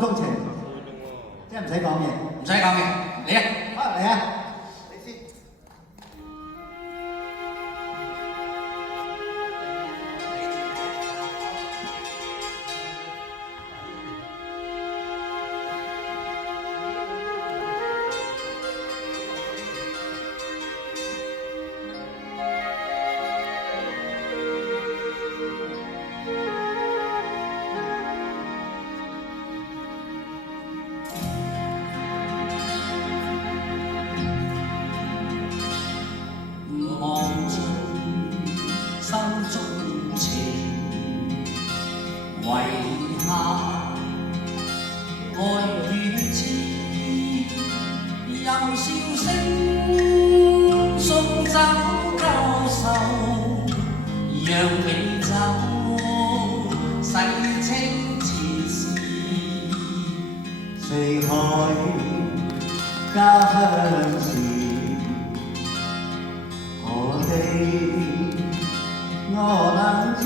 鐘情，即係唔使講嘢，唔使講嘅，嚟啊！嚟啊！你先。望盡心中情，遺下愛與痴，任笑聲送走舊愁，讓你走，洗清前事。四海家鄉事。我能知，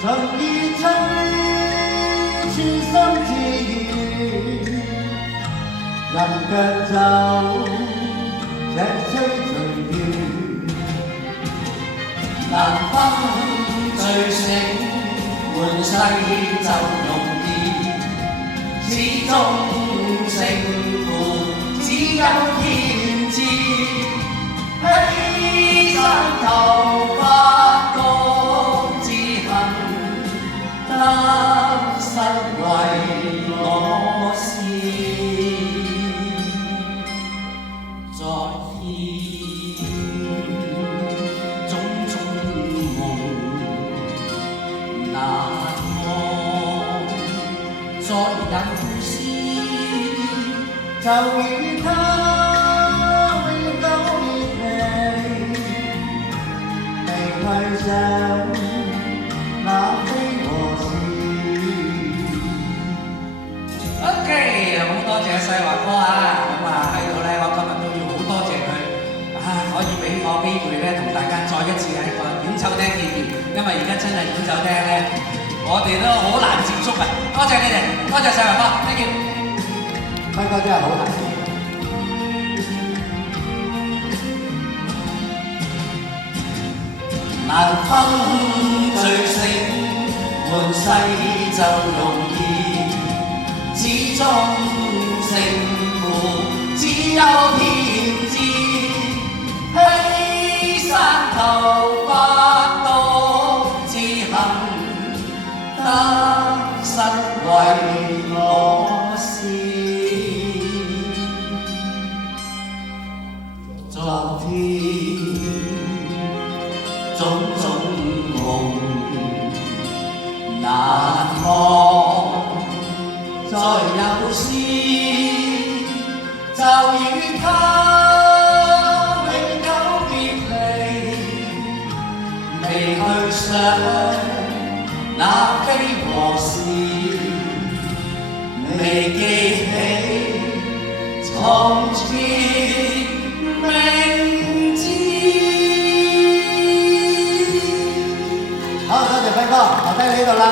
十二春寸心自願，人腳走，石雖隨緣，難分醉醒，換世就容易，始終勝負只有天知。犧牲頭髮各自行，得失為我事。昨天種種夢難忘，再有詩就與他。OK， 好多謝世華哥啊！咁啊喺度咧，我今日都要好多謝佢可以俾我機會咧，同大家再一次喺個演奏廳見面。因為而家真係演奏廳咧，我哋都好難接觸啊！多謝你哋，多謝世華哥 ，thank you。輝哥真係好難。難分醉醒，換世就容易，始終勝負只有天知。犧牲頭髮各自行，得失為我事。昨天種種夢難忘，再有詩就與他永久別離，未去想那非和事，未記起從前明知。好，多謝輝哥，留低呢度啦。